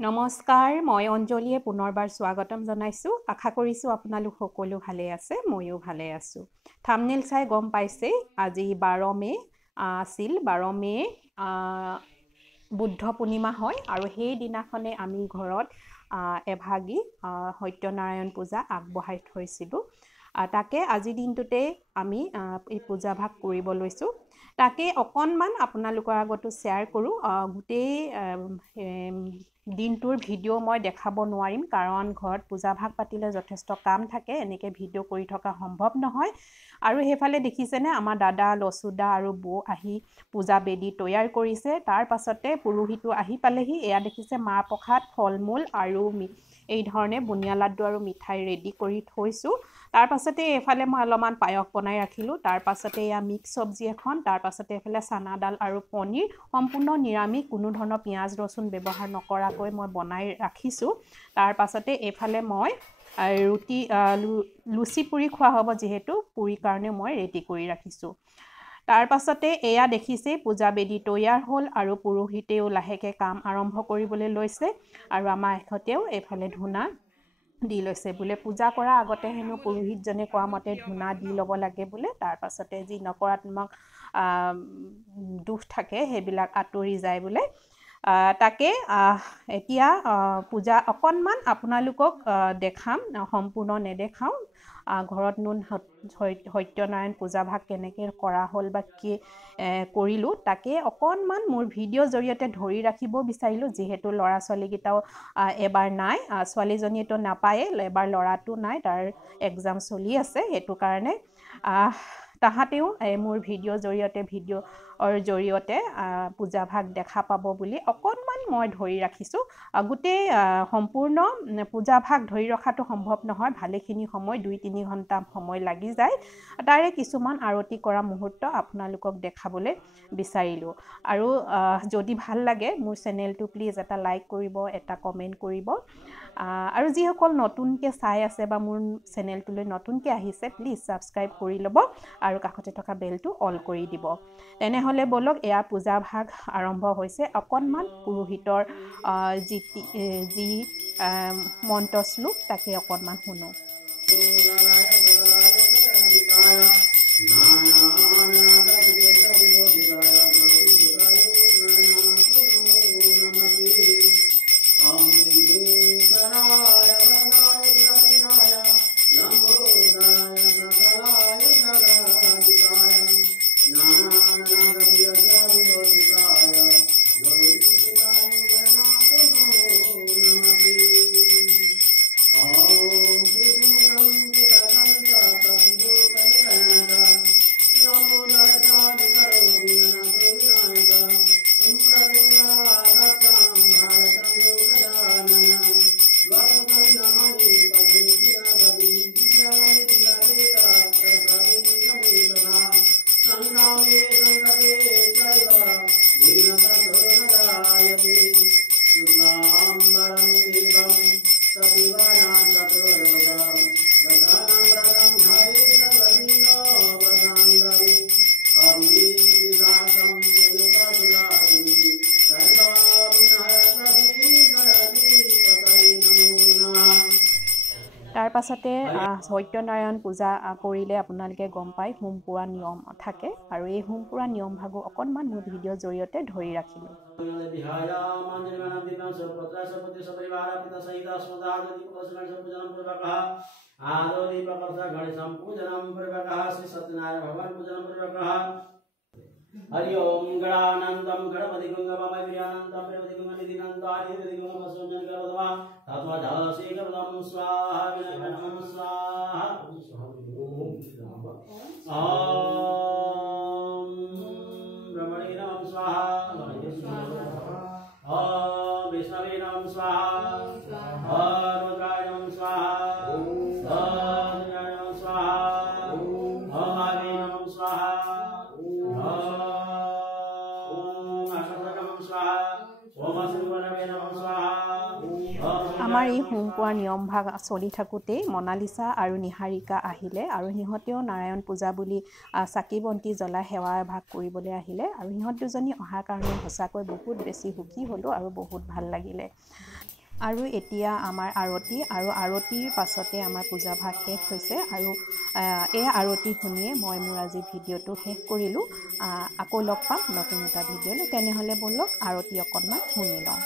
নমস্কাৰ মই অঞ্জলীয়ে পুনৰবাৰ স্বাগতম জনাইছো আশা কৰিছো আপোনালোক সকলো ভালে আছে ময়ো ভালে আছো থাম্বনেল চাই গম পাইছে আজি 12 মে আছিল 12 মে বুদ্ধ পূৰ্ণিমা হয় আৰু সেই দিনাখনে আমি ঘৰত এভাগী সত্যনাৰায়ণ পূজা আগবঢ়াই থৈছিলো তাকে আজি দিনটোতে আমি এই পূজা ভাগ কৰিব লৈছো তাকে অকনমান আপোনালোকৰ আগতো শেয়াৰ কৰো গুটেই দিনটোৰ ভিডিও মই দেখাব নোৱাৰিম কাৰণ ঘৰত পূজা ভাগ পাতিলে যথেষ্ট কাম থাকে এনেকে ভিডিও কৰি থকা সম্ভৱ নহয় আৰু হেফালে দেখিছেনে আমাৰ দাদা লসুদা আৰু বৌ আহি পূজা বেদি তৈয়াৰ কৰিছে তাৰ পাছতে পুৰোহিতটো আহি পালেহি এয়া দেখিছে মাহ প্ৰসাদ ফলমূল আৰু এই ধৰণে বুনিয়া লাড্ডু আৰু মিঠাই ৰেডি কৰি থৈছো তাৰ পাছতে এফালে মই অলপমান পায়স বনাই ৰাখিলো তাৰ পাছতে এয়া মিক্স সবজি এখন তাৰ পাছতে এফালে চানা ডাল আৰু পনীৰ সম্পূৰ্ণ নিৰামিষ কোনো ধৰণৰ পিয়াজ ৰসুন ব্যৱহাৰ নকৰাকৈ মই বনাই ৰাখিছো তাৰ পাছতে এফালে মই ৰুটি লুচি পুৰি খোৱা হ'ব যেহেতু পুৰি কাৰণে মই ৰেডি কৰি ৰাখিছো তাৰ পাছতে এয়া দেখিছে পূজা বেদি তৈয়াৰ হ'ল আৰু পুৰোহিতেও লাহেকে কাম আৰম্ভ কৰিবলৈ লৈছে আৰু আমাৰ এখতেও এফালে ধুনা দি লৈছে বুলে পূজা কৰা আগতে হেনো পুৰোহিতজনে কোৱা মতে ধুনা দি ল'ব লাগে বুলে তাৰ পাছতে যি নকাৰাত্মক দুখ থাকে হেবিলাক আতৰি যায় বুলে তাকে এতিয়া পূজা অকনমান আপোনালোকক দেখাম সম্পূৰ্ণ নেদেখাও ঘৰত নুন সত্যনাৰায়ণ পূজা ভাগ কেনেকৈ কৰা হ'ল বা কি কৰিলো তাকে অকনমান মোৰ ভিডিও জৰিয়তে ধৰি ৰাখিব বিচাৰিলো যেহেতু লৰা ছোৱালী গিটাও এবাৰ নাই ছোৱালীজনী তো নাপায়ে এবাৰ লৰাটো নাই তাৰ এক্সাম চলি আছে হেতু কাৰণে তাহাতেও মোৰ ভিডিও জৰিয়তে পূজা ভাগ দেখা পাব বুলি অকনমান মই ধৰি ৰাখিছো গুটে সম্পূৰ্ণ পূজা ভাগ ধৰি ৰখাটো সম্ভৱ নহয় ভালেখিনি সময় 2-3 ঘণ্টা সময় লাগি যায় তাৰে কিছুমান আৰতি কৰা মুহূৰ্ত আপোনালোকক দেখাবলৈ বিচাৰিলো আৰু যদি ভাল লাগে মোৰ চেনেলটো প্লিজ এটা লাইক কৰিব এটা কমেন্ট কৰিব আৰু যিসকল নতুনকে চাই আছে বা মোৰ চেনেলটোলৈ নতুনকে আহিছে প্লিজ সাবস্ক্ৰাইব কৰি ল'ব আৰু কাষতে থকা বেলটো অল কৰি দিব তেনেহলে বলক এয়া পূজা ভাগ আৰম্ভ হৈছে অকনমান পুৰোহিতৰ যি মন্ত্ৰ শ্লোক তাকে অকনমান শুনো তাৰ পাছতে সত্যনাৰায়ণ পূজা কৰিলে আপোনালোকে গম পায় হোম পুৰা নিয়ম থাকে আৰু এই হোম পুৰা নিয়ম ভাগো অকনমান মোৰ ভিডিও জৰিয়তে ধৰি ৰাখিলো हरि ओम गणानंदम गणपति गंगामय विद्यानंदम प्रपति गंगनिधिनंदानि विदिगम वसुंजन गवदवा तत्वधासे गवदम स्वाहा विनयनम स्वाहा ओम ब्रह्मणे नमः स्वाहा ओम विष्णवे नमः स्वाहा ओम रुद्राय नमः स्वाहा ओम सूर्याय नमः स्वाहा ओम आगे नमः स्वाहा আমাৰ এই হোমপুৱাৰ নিয়ম ভাগ চলি থাকোঁতেই মনালিছা আৰু নিহাৰিকা আহিলে আৰু সিহঁতেও নাৰায়ণ পূজা বুলি চাকি বন্তি জ্বলাই সেৱা ভাগ কৰিবলৈ আহিলে আৰু সিহঁত দুজনী অহাৰ কাৰণে সঁচাকৈ বহুত বেছি সুখী হ'লোঁ আৰু বহুত ভাল লাগিলে। আৰু এতিয়া আমাৰ আৰতি আৰু আৰতিৰ পাছতে আমাৰ পূজা ভাগ শেষ হৈছে আৰু এই আৰতি শুনিয়ে মই মোৰ আজি ভিডিঅ'টো শেষ কৰিলোঁ। আকৌ লগ পাম নতুন এটা ভিডিঅ'লৈ। তেনেহ'লে ব'লক আৰতি অকণমান শুনি লওঁ।